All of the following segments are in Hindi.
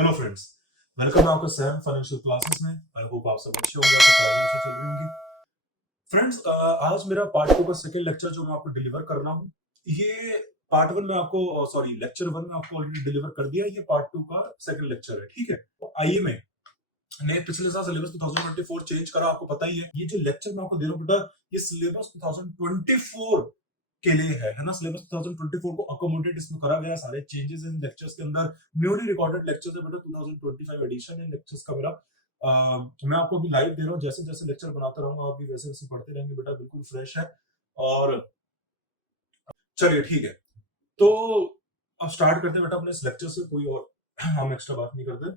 हेलो फ्रेंड्स, वेलकम है आपका सैम फाइनेंशियल क्लासेस में। आई होप आप सब अच्छे होंगे, आपकी पढ़ाई अच्छी चल रही होंगी। फ्रेंड्स, आज मेरा पार्ट 2 का सेकंड लेक्चर जो मैं आपको डिलीवर कर रहा हूँ, ये पार्ट 1 में आपको सॉरी लेक्चर 1 में आपको ऑलरेडी डिलीवर कर दिया। ये पार्ट 2 का सेकंड लेक्चर है, ठीक है। तो आइए ने पिछले साल सिलेबस 2024 चेंज करा, आपको पता ही है। ये जो लेक्चर मैं आपको दे रहा हूँ बेटा, ये सिलेबस 2024 के लिए है ना। सिलेबस 2024 को अकोमोडेट इसमें करा गया है। सारे चेंजेस इन लेक्चर्स के अंदर, न्यूली रिकॉर्डेड लेक्चर्स है बेटा। 2025 एडिशन है लेक्चर्स का मेरा। मैं आपको अभी लाइव दे रहा हूँ, जैसे जैसे लेक्चर बनाता रहूंगा आप भी वैसे वैसे पढ़ते रहेंगे बेटा, बिल्कुल फ्रेश है। और चलिए ठीक है, तो अब स्टार्ट करते हैं बेटा अपने इस लेक्चर से। कोई और हम एक्स्ट्रा बात नहीं करते,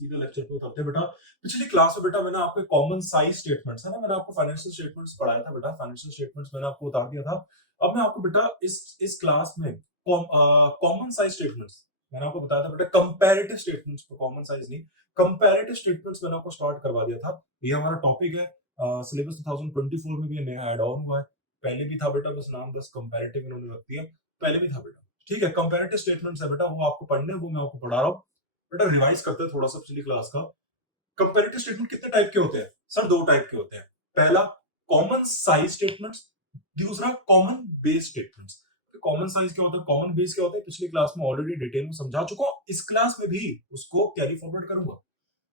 सीधे लेक्चर पे उतरते हैं बेटा। पिछली क्लास में बेटा मैंने आपको कॉमन साइज स्टेटमेंट्स है ना, मैंने आपको फाइनेंशियल स्टेटमेंट्स पढ़ाया था बेटा। फाइनेंशियल स्टेटमेंट्स मैंने आपको उतार दिया था। अब मैं आपको बेटा इस क्लास में कॉमन साइज स्टेटमेंट्स मैंने आपको बताया था बेटा। कंपैरेटिव स्टेटमेंट्स, कॉमन साइज नहीं, कंपैरेटिव स्टेटमेंट्स मैंने आपको स्टार्ट करवा दिया था। ये हमारा टॉपिक है। सिलेबस 2024 में भी नया ऐड ऑन हुआ है। पहले भी था बेटा, बस नाम बस कंपैरेटिव इन्होंने रख दिया। पहले भी था बेटा, ठीक है। कंपैरेटिव स्टेटमेंट्स है बेटा, वो आपको पढ़ने, वो मैं आपको पढ़ा रहा हूँ बेटा। रिवाइज करते हैं थोड़ा सा पिछली क्लास का। कंपैरेटिव स्टेटमेंट कितने टाइप के होते हैं सर? दो टाइप के होते हैं। पहला कॉमन साइज स्टेटमेंट्स, दूसरा common base statements. Common size क्या होता है, कॉमन बेस क्या होता है, पिछली क्लास में ऑलरेडी डिटेल में समझा चुका हूं। इस क्लास में भी उसको कैरी फॉरवर्ड करूंगा।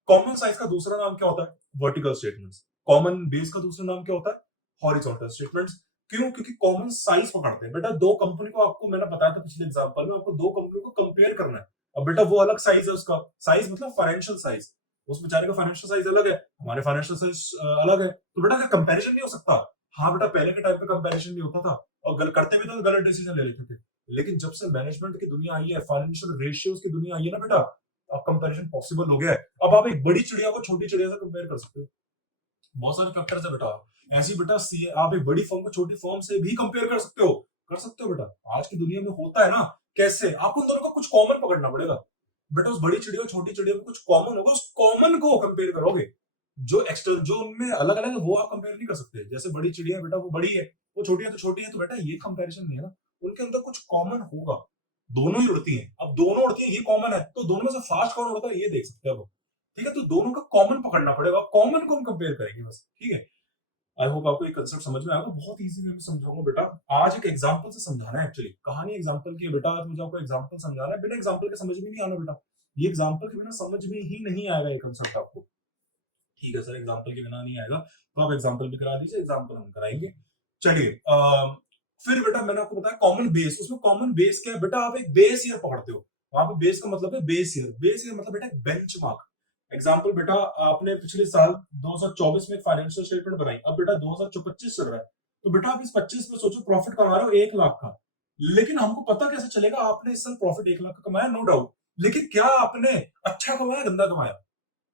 कॉमन साइज का दूसरा नाम क्या होता है? Vertical statements. कॉमन बेस का दूसरा नाम क्या होता है? Horizontal statements. क्यों? क्योंकि कॉमन साइज पकड़ते हैं बेटा। दो कंपनी को, आपको मैंने बताया था पिछले एग्जांपल में, आपको दो कंपनी को कंपेयर करना है। अब बेटा वो अलग साइज है, उसका साइज मतलब फाइनेंशियल साइज। उस बेचारे का फाइनेंशियल साइज अलग है, हमारे फाइनेंशियल साइज अलग है, तो बेटा कंपैरिजन नहीं हो सकता। हाँ बेटा, पहले के टाइम पे कंपैरिजन नहीं होता था, और करते भी तो गलत डिसीजन ले लेते थे। लेकिन जब से मैनेजमेंट की दुनिया आई है, फाइनेंशियल रेशियोज की दुनिया आई है ना बेटा, अब कंपैरिजन पॉसिबल हो गया है। अब आप एक बड़ी चिड़िया को छोटी चिड़िया से कंपेयर कर सकते हो। बहुत सारे फैक्टर्स है बेटा। ऐसी बेटा आप एक बड़ी फर्म को छोटी फर्म से भी कंपेयर कर सकते हो। कर सकते हो बेटा, आज की दुनिया में होता है ना। कैसे? आपको उन दोनों का कुछ कॉमन पकड़ना पड़ेगा बेटा। उस बड़ी चिड़िया और छोटी चिड़िया में कुछ कॉमन होगा, उस कॉमन को कंपेयर करोगे। जो एक्स्ट्रा, जो उनमें अलग अलग है, वो आप कंपेयर नहीं कर सकते। जैसे बड़ी चिड़िया है बेटा, वो बड़ी है, वो छोटी है तो छोटी है, तो बेटा ये कंपैरिजन नहीं है ना। उनके अंदर कुछ कॉमन होगा। दोनों ही उड़ती हैं, अब दोनों उड़ती हैं, ये कॉमन है, तो दोनों में से फास्ट कौन उड़ता है ये देख सकते हैं वो। ठीक है, तो दोनों का कॉमन पकड़ना पड़ेगा, कॉमन को हम कंपेयर करेंगे बस, ठीक है। आई होप आपको ये कंसेप्ट समझ में आएगा। बहुत इजी वे में समझाऊंगा बेटा। आज एक एग्जांपल से समझाना है, एक्चुअली कहानी एग्जांपल की है बेटा। आज मुझे आपको एग्जांपल समझाना है। बिना एग्जांपल के समझ में नहीं आना बेटा। ये एग्जांपल के बिना समझ में ही नहीं आएगा ये कंसेप्ट आपको। ठीक है सर, एग्जांपल के बिना नहीं आएगा, तो आप एग्जांपल भी करा दीजिए, एग्जांपल हम कराएंगे। चलिए, फिर बेटा मैंने आपको बताया कॉमन बेस। उसमें कॉमन बेस क्या है बेटा? आप एक बेस ईयर पकड़ते हो। वहां पे बेस का मतलब है बेस ईयर। बेस ईयर मतलब बेटा बेंचमार्क। एग्जाम्पल बेटा, आपने पिछले साल 2024 में फाइनेंशियल स्टेटमेंट बनाई। अब बेटा 2025 चल रहा है, तो बेटा आप इस 25 में सोचो प्रॉफिट कमा रहे हो 1 लाख का। लेकिन हमको पता कैसे चलेगा आपने इस साल प्रॉफिट 1 लाख का कमाया? No doubt. लेकिन क्या आपने अच्छा कमाया, गंदा कमाया?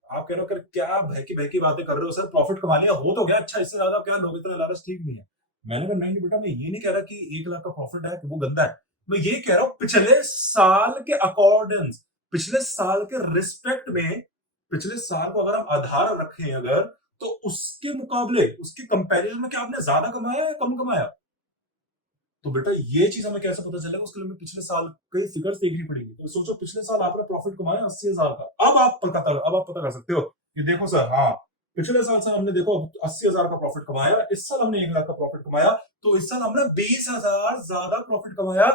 आप कह रहे हो कर क्या बहकी बहकी बातें कर रहे हो सर, प्रॉफिट कमा लिया हो तो गया, अच्छा इससे ज्यादा क्या लोग, इतना लालच ठीक नहीं है। मैंने कहा नहीं बेटा, मैं ये नहीं कह रहा कि 1 लाख का प्रॉफिट है कि वो गंदा है। मैं ये कह रहा हूं पिछले साल के अकॉर्डेंस, पिछले साल के रिस्पेक्ट में, पिछले साल को अगर हम आधार रखें अगर, तो उसके मुकाबले, उसके कंपैरिजन में क्या आपने ज्यादा कमाया या कम कमाया? तो बेटा ये चीज हमें कैसे पता चलेगा? उसके लिए हमें पिछले साल के फिगर्स देखनी पड़ेगी। तो सोचो पिछले साल आपने प्रॉफिट कमाया 80,000 का। अब आप पता कर सकते हो कि देखो सर, हाँ पिछले साल से हमने देखो 80,000 का प्रॉफिट कमाया, इस साल हमने 1 लाख का प्रॉफिट कमाया, तो इस साल हमने 20,000 ज्यादा प्रॉफिट कमाया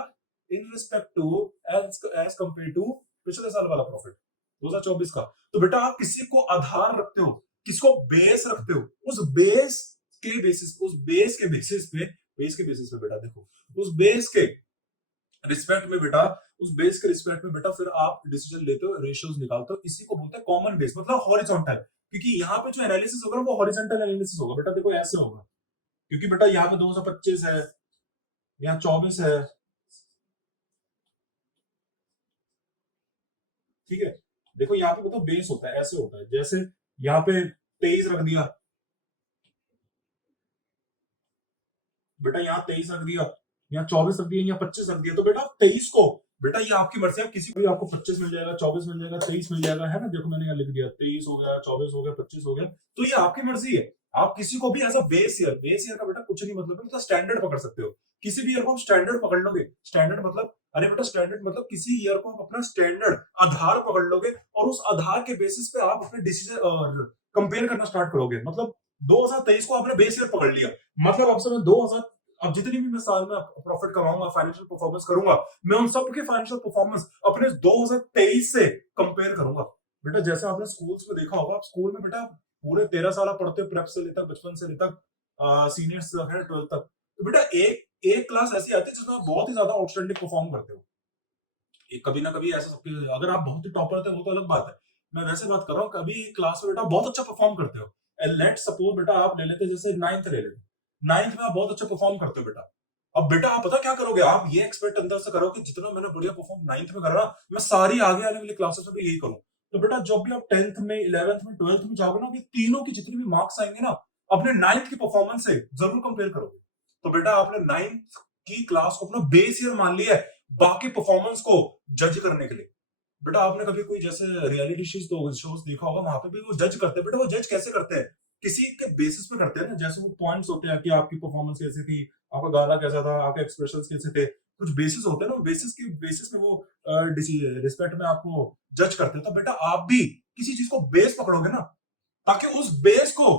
in respect to, as compare to पिछले साल वाला प्रॉफिट 2024 का। तो बेटा आप किसी को आधार रखते हो, किसको बेस रखते हो, उस बेस के बेसिस, उस बेस के बेसिस पे, बेस के बेसिस पे बेटा देखो, उस बेस के रिस्पेक्ट में बेटा, उस बेस के रिस्पेक्ट में बेटा फिर आप डिसीजन लेते हो, रेशियोज निकालते हो। इसी को बोलते हैं कॉमन बेस, मतलब हॉरिजॉन्टल। क्योंकि यहाँ पे जो एनालिसिस होगा वो हॉरिजॉन्टल एनालिसिस होगा बेटा। देखो ऐसे होगा, क्योंकि बेटा यहाँ पे 2025 है, यहाँ 24 है, ठीक है। देखो यहाँ पे मतलब बेस होता है, ऐसे होता है, जैसे यहाँ पे 23 रख दिया बेटा, यहाँ 23 रख दिया, यहाँ 24 रख दिया, यहाँ 25 रख दिया, तो बेटा 23 को, बेटा ये आपकी मर्जी है, किसी को भी आपको 25 मिल जाएगा, 24 मिल जाएगा, 23 मिल जाएगा, है ना। देखो मैंने यहाँ लिख दिया 23 हो गया, 24 हो गया, 25 हो गया, तो ये आपकी मर्जी है। आप किसी को भी as a base year, base year का बेटा कुछ नहीं मतलब है, मतलब स्टैंडर्ड पकड़ सकते हो। किसी भी ईयर को स्टैंडर्ड पकड़ लोगे, स्टैंडर्ड मतलब अरे बेटा स्टैंडर्ड मतलब किसी ईयर को आप अपना स्टैंडर्ड आधार पकड़ लोगे और उस आधार के बेसिस पे आप अपने डिसीजन और कंपेयर करना स्टार्ट करोगे। मतलब 2023 को आपने बेस ईयर पकड़ लिया, मतलब अब से मैं 2000 अब जितनी भी मैं साल में प्रॉफिट कमाऊंगा, फाइनेंशियल परफॉर्मेंस करूंगा, मैं उन सब के फाइनेंशियल परफॉर्मेंस अपने 2023 से कंपेयर करूंगा। बेटा जैसे आपने स्कूल्स में देखा होगा, आप स्कूल में बेटा पूरे 13 साल आप पढ़ते हो, प्रेप से लेकर बचपन से लेकर सीनियर्स तक है 12th तक। तो बेटा एक एक क्लास ऐसी आती है जिसमें आप बहुत ही ज्यादा आउटस्टैंडिंग परफॉर्म करते हो। कभी ना कभी ऐसा सबके, अगर आप बहुत ही टॉपर थे वो तो अलग बात है, मैं वैसे बात कर रहा हूँ कभी क्लास में बेटा बहुत अच्छा परफॉर्म करते हो। लेट सपोज बेटा आप ले लेते जैसे नाइन्थ ले लेते, नाइन्थ में आप बहुत अच्छा परफॉर्म करते हो बेटा। अब बेटा आप पता क्या करोगे, आप ये एक्सपेक्ट अंदर से करो कि जितना मैंने बढ़िया परफॉर्म नाइन्थ में करा ना, मैं सारी आगे आने वाली क्लासेस में भी यही करूँ। तो बेटा जब भी आप टेंथ में, इलेवेंथ में, ट्वेल्थ में जाओगे ना, ये तीनों की जितनी भी मार्क्स आएंगे ना, अपने नाइन्थ की परफॉर्मेंस से जरूर कंपेयर करोगे। तो बेटा आपने नाइन्थ की क्लास को अपना बेस ईयर मान लिया है बाकी परफॉर्मेंस को जज करने के लिए। बेटा आपने कभी कोई जैसे रियलिटी शोज देखा होगा, वहां पे भी वो जज करते हैं। बेटा वो जज कैसे करते हैं, किसी के बेसिस पे करते हैं ना, जैसे वो पॉइंट्स होते हैं कि आपकी परफॉर्मेंस कैसी थी, आपका गाना कैसा था, आपके एक्सप्रेशंस कैसे थे, कुछ बेसिस होते हैं ना, बेसिस के बेसिस पे वो रिस्पेक्ट में आपको जज करते हैं। तो बेटा आप भी किसी चीज को बेस पकड़ोगे ना, ताकि उस बेस को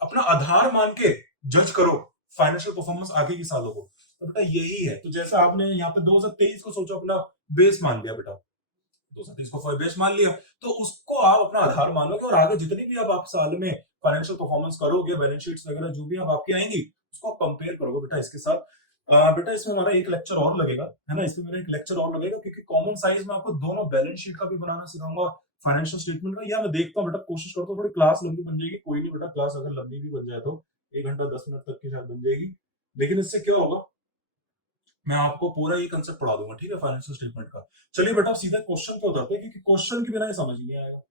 अपना आधार मान के जज करो फाइनेंशियल परफॉर्मेंस आगे की सालों को। तो बेटा यही है। तो जैसे आपने यहाँ पे 2023 को सोचो अपना बेस मान लिया बेटा, 2030 को फॉर बेस मान लिया, तो उसको आप अपना आधार मान लोगे और आगे जितनी भी आप साल में फाइनेंशियल परफॉर्मेंस करोगे, बैलेंस शीट्स वगैरह जो भी अब आपकी आएंगी, उसको आप कंपेयर करोगे बेटा इसके साथ। बेटा इसमें हमारा एक लेक्चर और लगेगा, है ना, इसमें मेरा एक लेक्चर और लगेगा, क्योंकि कॉमन साइज में आपको दोनों बैलेंस शीट का भी बनाना सिखाऊंगा, फाइनेंशियल स्टेटमेंट का। या मैं देखता हूँ बेटा, कोशिश करता हूँ थोड़ी क्लास लंबी बन जाएगी, कोई नहीं बेटा, क्लास अगर लंबी भी बन जाए तो 1 घंटा 10 मिनट तक की शायद बन जाएगी। लेकिन इससे क्या होगा, मैं आपको पूरा ये कंसेप्ट पढ़ा दूंगा, ठीक है, फाइनेंशियल स्टेटमेंट का। चलिए बेटा सीधा क्वेश्चन पे उतरते हैं, क्योंकि क्वेश्चन के बिना ये समझ नहीं आएगा।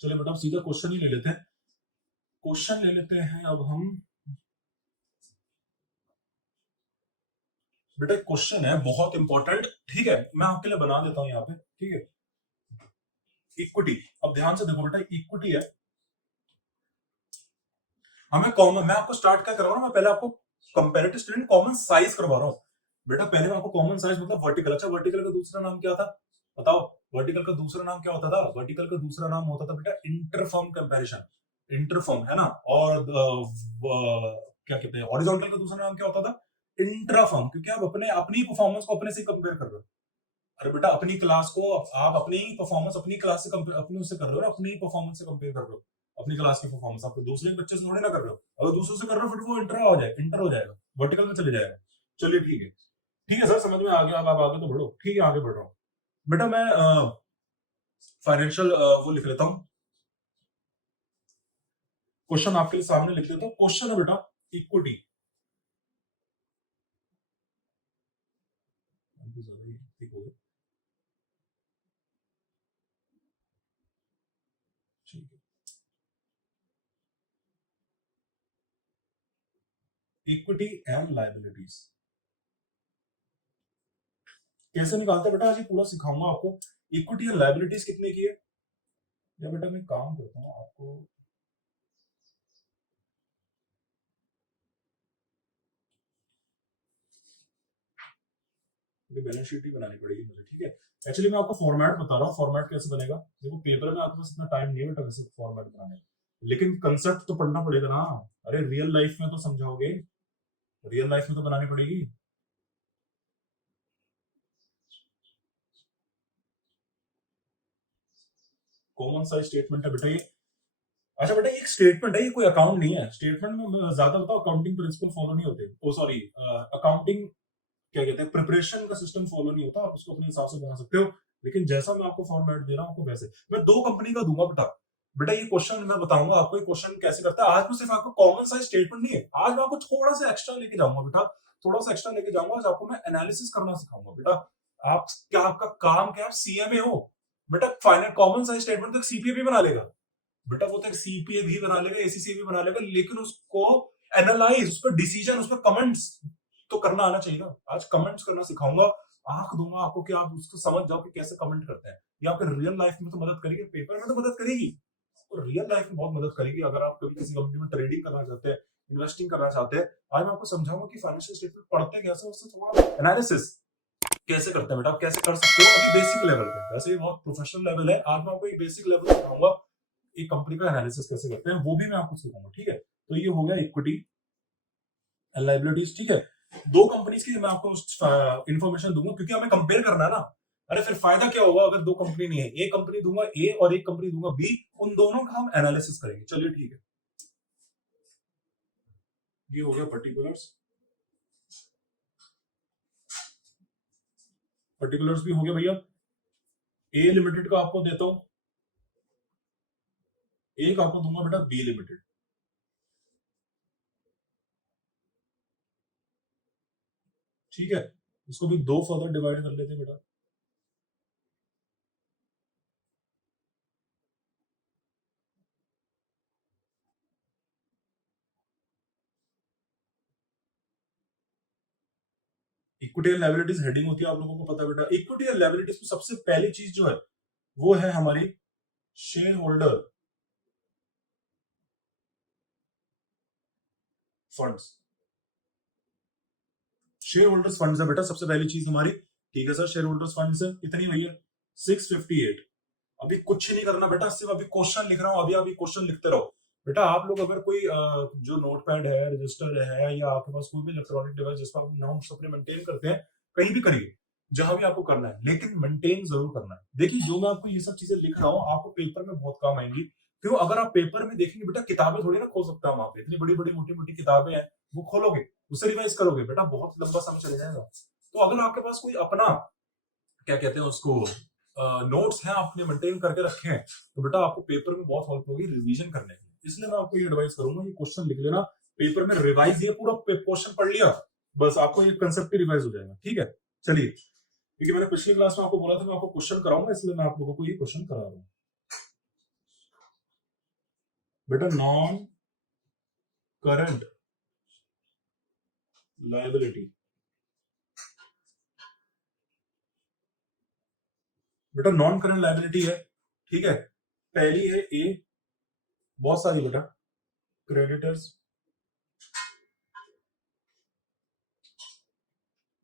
चलिए बेटा सीधा क्वेश्चन ही ले लेते हैं। क्वेश्चन ले लेते हैं अब हम। बेटा क्वेश्चन है बहुत इंपॉर्टेंट, ठीक है, मैं आपके लिए बना देता हूं यहाँ पे, ठीक है। इक्विटी, अब ध्यान से देखो बेटा, इक्विटी है, हमें कॉमन, मैं आपको स्टार्ट क्या करवा रहा हूँ, मैं पहले आपको कंपैरेटिव स्टूडेंट कॉमन साइज करवा रहा हूँ। बेटा पहले मैं आपको कॉमन साइज मतलब वर्टिकल, अच्छा वर्टिकल का दूसरा नाम क्या था बताओ, वर्टिकल का दूसरा नाम क्या होता था, वर्टिकल का दूसरा नाम होता था बेटा इंटरफर्म कंपैरिजन, इंटरफर्म, है ना। और क्या कहते हैं, हॉरिजॉन्टल का दूसरा नाम क्या होता था, इंट्राफर्म, क्योंकि आप अपने अपनी परफॉर्मेंस को अपने से कंपेयर कर रहे हो। अरे बेटा अपनी क्लास को आप अपनी परफॉर्मेंस अपनी क्लास से अपने उससे कर रहे हो ना, अपनी परफॉर्मेंस से कंपेयर कर रहे हो, अपनी क्लास की परफॉर्मेंस आप दूसरे बच्चे से थोड़ी ना कर रहे हो। अगर दूसरों से कर रहे हो फिर वो इंटर हो जाएगा, वर्टिकल में चले जाएगा। चलिए ठीक है सर, समझ में आ गया, अब आप आगे तो बढ़ो, ठीक है आगे बढ़ रहा हूँ। बेटा मैं फाइनेंशियल वो लिख लेता हूँ, क्वेश्चन आपके लिए सामने लिख देता हूँ। क्वेश्चन है बेटा इक्विटी, ठीक हो गया, ठीक है। इक्विटी एंड लायबिलिटीज कैसे निकालते हैं बेटा, आज ये पूरा सिखाऊंगा आपको। इक्विटी एंड लायबिलिटीज कितने की है, या बेटा मैं काम करता हूँ आपको, बैलेंस शीट ही बनानी पड़ेगी मुझे, ठीक है। एक्चुअली मैं आपको फॉर्मेट बता रहा हूँ, फॉर्मेट कैसे बनेगा। देखो पेपर में आपके पास इतना टाइम नहीं है बेटा वैसे फॉर्मेट बनाने, लेकिन कंसेप्ट तो पढ़ना पड़ेगा ना। अरे रियल लाइफ में तो समझाओगे, रियल लाइफ में तो बनानी पड़ेगी। कॉमन साइज स्टेटमेंट है बेटा ये। अच्छा बेटा ये एक स्टेटमेंट है, ये कोई अकाउंट नहीं है। स्टेटमेंट में ज्यादा बताओ अकाउंटिंग प्रिंसिपल फॉलो नहीं होते, ओ सॉरी अकाउंटिंग क्या कहते हैं, प्रिपरेशन का सिस्टम फॉलो नहीं होता, आप उसको अपने हिसाब से बना सकते हो। लेकिन जैसा मैं आपको फॉर्मेट दे रहा हूँ आपको वैसे, मैं 2 कंपनी का दूंगा बेटा। बेटा ये क्वेश्चन मैं बताऊंगा आपको, ये क्वेश्चन कैसे करता है। आज मैं सिर्फ आपको कॉमन साइज स्टेटमेंट नहीं है, आज मैं आपको थोड़ा सा एक्स्ट्रा लेके जाऊंगा बेटा, थोड़ा सा एक्स्ट्रा लेके जाऊंगा। आज आपको मैं एनालिसिस करना सिखाऊंगा बेटा। आप क्या, आपका काम क्या, आप सीएमए हो बेटा, फाइनल कॉमन साइज स्टेटमेंट तो सीपीए भी बना लेगा बेटा, वो तो सीपीए भी बना लेगा, एसीसी भी बना लेगा, लेकिन उसको एनालाइज, उस पर डिसीजन, उस पर कमेंट्स तो करना आना चाहिए ना। आज कमेंट्स करना सिखाऊंगा, आंख दूंगा आपको कि आप उसको समझ जाओ कि कैसे कमेंट करते हैं। ये आपके रियल लाइफ में तो मदद करेगी, पेपर में तो मदद करेगी, और रियल लाइफ में बहुत मदद करेगी। अगर आप कभी किसी कंपनी में ट्रेडिंग करना चाहते हैं इन्वेस्टिंग करना चाहते हैं, आज मैं आपको समझाऊंगा कि फाइनेंशियल स्टेटमेंट पढ़ते कैसे, उससे थोड़ा एनालिसिस कैसे करते हैं बेटा, आप कैसे कर सकते हो अभी बेसिक लेवल पे। वैसे ये बहुत प्रोफेशनल लेवल है, आज मैं आपको एक बेसिक लेवल सिखाऊंगा, एक कंपनी का एनालिसिस कैसे करते हैं वो भी मैं आपको सिखाऊंगा, ठीक है। तो ये हो गया इक्विटी एंड लायबिलिटीज, ठीक है। दो कंपनीज की मैं आपको इन्फॉर्मेशन दूंगा, क्योंकि हमें कंपेयर करना है ना। अरे फिर फायदा क्या होगा अगर दो कंपनी नहीं है, एक कंपनी दूंगा ए और एक कंपनी दूंगा बी, उन दोनों का हम एनालिसिस करेंगे। चलिए ठीक है, ये हो गया पर्टिकुलर्स, पर्टिकुलर्स भी हो गया भैया। ए लिमिटेड का आपको देता हूं, एक आपको दूंगा बेटा बी लिमिटेड, ठीक है। इसको भी दो फर्दर डिवाइड कर लेते हैं बेटा। इक्विटी एंड लायबिलिटीज हेडिंग होती है, आप लोगों को पता है बेटा। इक्विटी एंड लायबिलिटीज में सबसे पहली चीज जो है वो है हमारी share holder funds. Share holders funds है बेटा सबसे पहली चीज हमारी, ठीक है सर। शेयर होल्डर्स फंड्स है कितनी भैया, 658। अभी कुछ ही नहीं करना बेटा, सिर्फ अभी क्वेश्चन लिख रहा हूं, अभी अभी क्वेश्चन लिखते रहो बेटा। आप लोग अगर कोई जो नोटपैड है, रजिस्टर है, या आपके पास कोई भी इलेक्ट्रॉनिक डिवाइस जिस पर आप नोट्स अपने मेंटेन करते हैं, कहीं भी करिए, जहां भी आपको करना है, लेकिन मेंटेन जरूर करना है। देखिए जो मैं आपको ये सब चीजें लिख रहा हूँ आपको पेपर में बहुत काम आएंगी, क्यों? अगर आप पेपर में देखेंगे बेटा, किताबें थोड़ी ना खोल सकते हैं वहां पे, इतनी बड़ी बड़ी मोटी मोटी किताबें हैं, वो खोलोगे उससे रिवाइज करोगे बेटा, बहुत लंबा समय चले जाएगा। तो अगर आपके पास कोई अपना, क्या कहते हैं उसको, नोट्स हैं आपने मेंटेन करके रखे हैं, तो बेटा आपको पेपर में बहुत हेल्प होगी रिवीजन करने की। इसलिए मैं आपको ये एडवाइस करूंगा, ये क्वेश्चन लिख लेना पेपर में, रिवाइज, ये पूरा क्वेश्चन पढ़ लिया, बस आपको ये कंसेप्ट ही रिवाइज हो जाएगा, ठीक है। चलिए, क्योंकि मैंने पिछली क्लास में आपको बोला था मैं आपको क्वेश्चन कराऊंगा, इसलिए मैं आप लोगों को ये क्वेश्चन करा रहा हूँ बेटा। नॉन करंट लायबिलिटी, बेटा नॉन करंट लायबिलिटी है, ठीक है। पहली है ए, बहुत सारी बेटा, क्रेडिटर्स।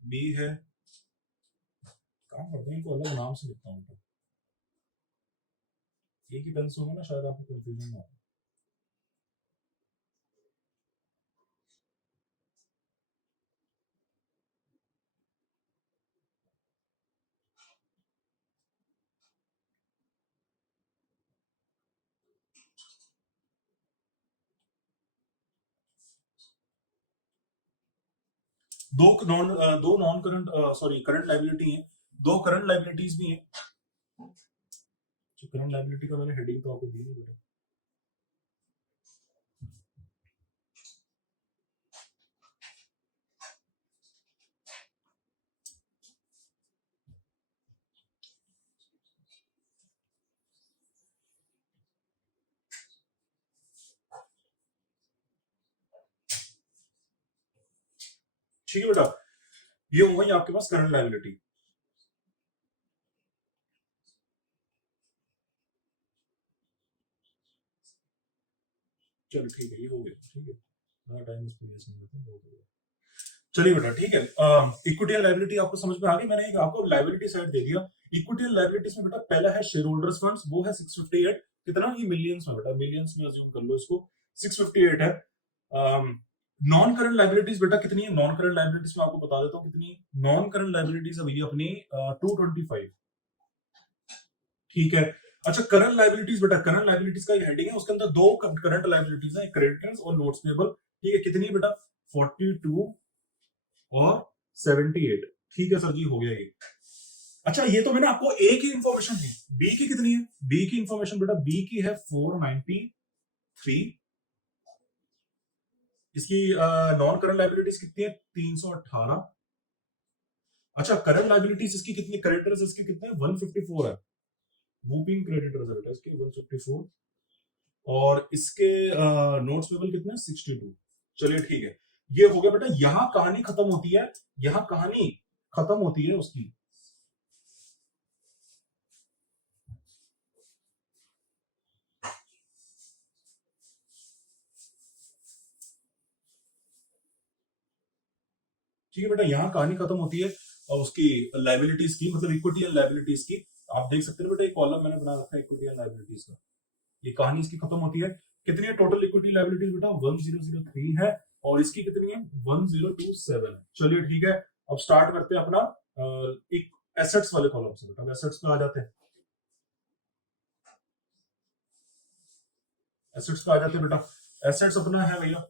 बी है, काम करते हैं, इनको अलग नाम से लिखता हूँ, एक ही पेन से होगा ना, शायद आपको कंफ्यूजन ना हो। दो non current, sorry current liability है, दो करंट लायबिलिटीज भी हैं। करंट लायबिलिटी का मैंने हेडिंग तो आपको दी नहीं बेटा। ठीक है बेटा, ये हो गई आपके पास करंट लायबिलिटी। चलो ठीक है, ये हो गया, ठीक है। हाँ, टाइम इसमें वेस्ट नहीं होता, बहुत हो गया। चलिए बेटा ठीक है, इक्विटी एंड लायबिलिटी आपको समझ में आ गई। मैंने एक आपको लायबिलिटी साइड दे दिया। इक्विटी एंड लायबिलिटीज में बेटा पहला है शेयर होल्डर्स फंड्स, वो है 658। कितना, ये मिलियंस में बेटा, मिलियंस में अज्यूम कर लो इसको, 658 है। नॉन करंट लायबिलिटीज बेटा कितनी है, नॉन करंट लायबिलिटीज में आपको बता देता हूँ कितनी है। नॉन करंट लायबिलिटीज अभी अपनी 225, ठीक है। अच्छा करंट लायबिलिटीज बेटा, करंट लायबिलिटीज का हेडिंग है, उसके अंदर दो करंट लायबिलिटीज है, क्रेडिटर्स और नोट्स पेबल, ठीक है। कितनी है बेटा, 42 और 78, ठीक है सर जी, हो गया ये। अच्छा ये तो मैंने आपको ए की इंफॉर्मेशन दी, बी की कितनी है, बी की इंफॉर्मेशन बेटा, बी की है 493। इसकी नॉन करंट लायबिलिटीज कितनी है, 318। अच्छा करंट लायबिलिटीज इसकी कितनी, क्रेडिटर्स इसके कितने, 154 है, वूपिंग क्रेडिटर्स है बेटा इसके 154, और इसके नोट्स पेबल कितने, 62। चलिए ठीक है, ये हो गया बेटा। यहां कहानी खत्म होती है, यहां कहानी खत्म होती है उसकी। ठीक है बेटा, यहाँ कहानी खत्म होती है और उसकी लाइबिलिटीज की, मतलब इक्विटी एंड लाइबिलिटीज की। आप देख सकते हैं बेटा, एक कॉलम मैंने बना रखा है इक्विटी एंड लाइबिलिटीज का। ये कहानी इसकी खत्म होती है। कितनी है टोटल इक्विटी लाइबिलिटीज बेटा? 1003 है, और इसकी कितनी है? 1027 है। चलिए ठीक है, अब स्टार्ट करते हैं अपना एक एसेट्स वाले कॉलम से बेटा। एसेट्स पे आ जाते हैं, एसेट्स पे आ जाते हैं बेटा। एसेट्स अपना है भैया,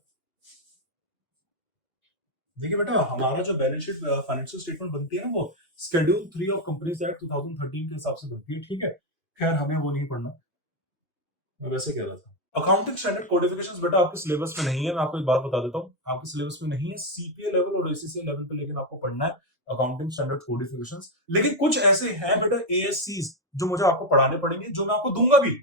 देखिए बेटा, हमारा जो बैलेंस शीट फाइनेंशियल स्टेटमेंट बनती है ना, वो शेड्यूल 3 ऑफ कंपनीज एक्ट 2013 के हिसाब से बनती है। ठीक है, खैर हमें वो नहीं पढ़ना, मैं वैसे कह रहा था। अकाउंटिंग स्टैंडर्ड कोडिफिकेशंस बेटा आपके सिलेबस में नहीं है, मैं आपको एक बात बता देता हूँ, आपके सिलेबस में नहीं है। सीपीए लेवल और एसीसीए लेवल पे लेकिन आपको पढ़ना है अकाउंटिंग स्टैंडर्ड कोडिफिकेशंस। लेकिन कुछ ऐसे हैं बेटा एएससीज जो मुझे आपको पढ़ाने पड़ेंगे, जो मैं आपको दूंगा भी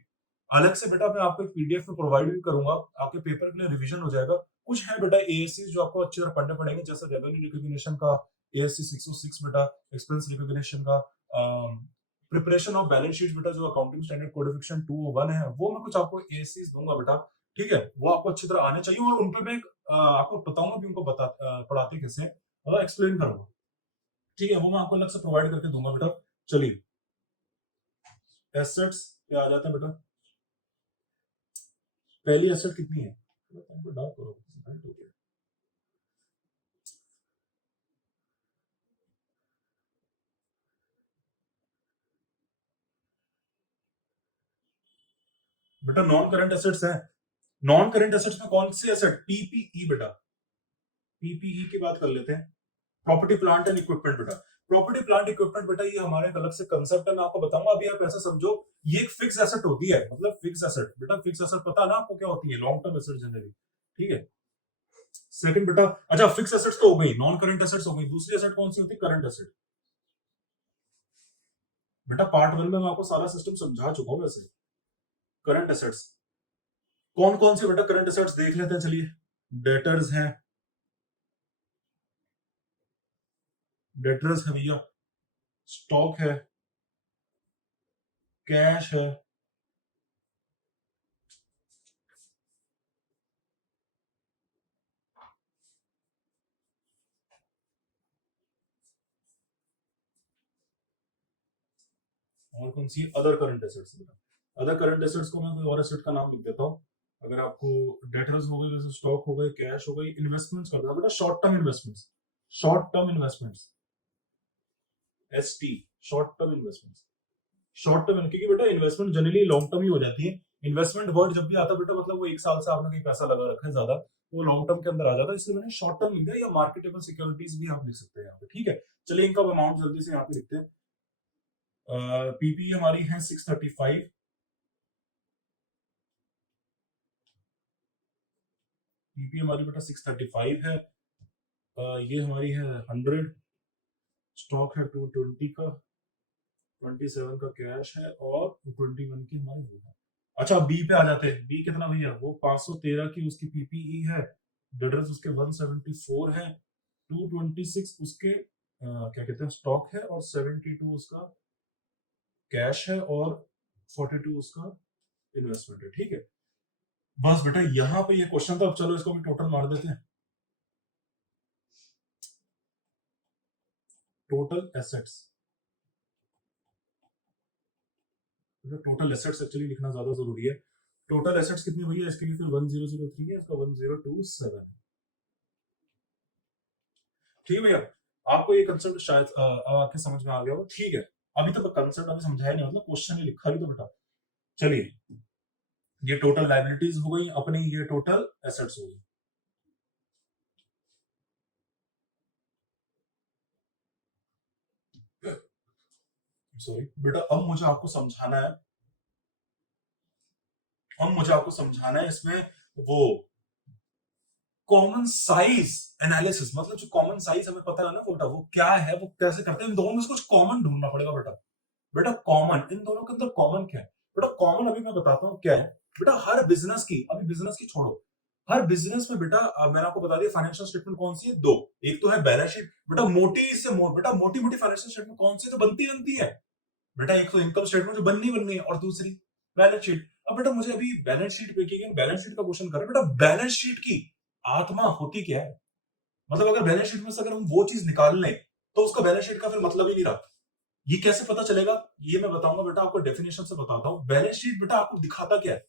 अलग से बेटा। मैं आपको एक पीडीएफ में प्रोवाइड भी करूंगा, आपके पेपर के लिए रिवीजन हो जाएगा। कुछ है बेटा एएससीज जो आपको अच्छी तरह पढ़ने पड़ेंगे, जैसे रेवेन्यू रिकॉग्निशन का एएससी 606 बेटा, एक्सपेंस रिकॉग्निशन का, प्रिपरेशन ऑफ बैलेंस शीट बेटा, जो अकाउंटिंग स्टैंडर्ड कोडिफिकेशन 201 है, वो मैं कुछ आपको एएससीज दूंगा बेटा। ठीक है, वो आपको अच्छी तरह आने चाहिए, और उन पे मैं आपको बताऊंगा भी, उनको पढ़ाते कैसे, एक्सप्लेन करूंगा। ठीक है, वो मैं आपको अलग से प्रोवाइड करके दूंगा बेटा। चलिए एसेट्स पे आ जाते हैं बेटा। पहली एसेट कितनी है? बेटा नॉन करंट एसेट्स है। नॉन करंट एसेट्स में कौन सी एसेट? पीपीई बेटा, पीपीई की बात कर लेते हैं। प्रॉपर्टी प्लांट एंड इक्विपमेंट बेटा। प्रॉपर्टी प्लांट इक्विपमेंट बेटा, ये हमारे एक अलग से कंसेप्ट है, मैं आपको बताऊंगा। अभी आप ऐसा समझो, ये एक फिक्स एसेट होती है, मतलब फिक्स एसेट बेटा। फिक्स एसेट पता है ना आपको क्या होती है? Long term asset generally. ठीक है, सेकंड बेटा, अच्छा फिक्स एसेट्स तो हो गई, नॉन करंट एसेट्स हो गई। दूसरी एसेट कौन सी होती है? करंट एसेट बेटा। पार्ट 1 में मैं आपको सारा सिस्टम समझा चुका हूं वैसे। करंट एसेट्स कौन कौन से बेटा? करंट एसेट्स देख लेते हैं, चलिए। डेटर्स हैं, डेटर्स है भैया, स्टॉक है, कैश है, और कौन सी? Other current assets. Other current assets को मैं कोई और एसेट का नाम लिख देता हूँ। अगर आपको डेटर्स हो गए, जैसे स्टॉक हो गए, कैश हो गई, इन्वेस्टमेंट्स कर दो बेटा, short term investments. Short term investments, ST, short term investments. Short term क्योंकि बेटा इन्वेस्टमेंट जनरली लॉन्ग टर्म ही हो जाती है। इन्वेस्टमेंट वर्ड जब भी आता है बेटा, मतलब वो एक साल से आपने कहीं पैसा लगा रखा है ज्यादा, तो वो लॉन्ग टर्म के अंदर आ जाता है, इसलिए मैंने शॉर्ट टर्म लिख दिया। या मार्केटेबल सिक्योरिटीज भी आप लिख सकते हैं यहाँ पे। ठीक है, चलिए इनका अमाउंट जल्दी से यहाँ पे लिखते हैं। पीपी हमारी है 635, पीपी हमारी बेटा 635 है। ये हमारी है 100, स्टॉक है 220 का, 27 का कैश है, और 21 की हमारी वो है। अच्छा बी पे आ जाते हैं। बी कितना भैया? वो 513 की उसकी पीपीई है, डेटर्स उसके 174 है, 226 उसके क्या कहते हैं स्टॉक है, और 72 उसका कैश है, और 42 उसका इन्वेस्टमेंट है। ठीक है, बस बेटा यहाँ पे ये क्वेश्चन था। अब चलो इसको भी टोटल मार देते हैं। Total assets, total assets actually लिखना ज्यादा जरूरी है। टोटल एसेट्स कितनी भैया? इसके लिए फिर 1003 है, इसका 1027 है। ठीक है भैया, आपको ये कंसेप्ट शायद आपके समझ में आ गया हो। ठीक है, अभी तो कंसेप्ट अभी समझाया नहीं, मतलब क्वेश्चन ही लिखा भी तो बेटा। चलिए, ये टोटल लाइबिलिटीज हो गई अपनी, ये टोटल एसेट्स हो गई। सॉरी बेटा, अब मुझे आपको समझाना है, अब मुझे आपको समझाना है इसमें वो कॉमन साइज एनालिसिस। मतलब जो कॉमन साइज हमें पता है ना बेटा, वो क्या है, वो कैसे करते हैं, इन दोनों में से कुछ कॉमन ढूंढना पड़ेगा बेटा। बेटा कॉमन, इन दोनों के अंदर कॉमन क्या है बेटा? कॉमन अभी मैं बताता हूँ क्या है बेटा। हर बिजनेस की, अभी बिजनेस की छोड़ो, हर बिजनेस में बेटा मैंने आपको बता दिया फाइनेंशियल स्टेटमेंट कौन सी है? दो। एक तो है बैलेंस शीट बेटा, बेटा मोटी मोटी फाइनेंशियल स्टेटमेंट कौन सी है जो बनती है बेटा? एक तो इनकम स्टेटमेंट जो बननी है, और दूसरी बैलेंस शीट। अब बेटा मुझे अभी बैलेंस शीट पे की बैलेंस शीट का क्वेश्चन कर रहे बेटा। बैलेंस शीट की आत्मा होती क्या है? मतलब अगर बैलेंस शीट में से अगर हम वो चीज निकाल लें तो उसका बैलेंस शीट का फिर मतलब ही नहीं रहा। ये कैसे पता चलेगा, ये मैं बताऊंगा बेटा, आपको डेफिनेशन से बताता हूँ। बैलेंस शीट बेटा आपको दिखाता क्या है?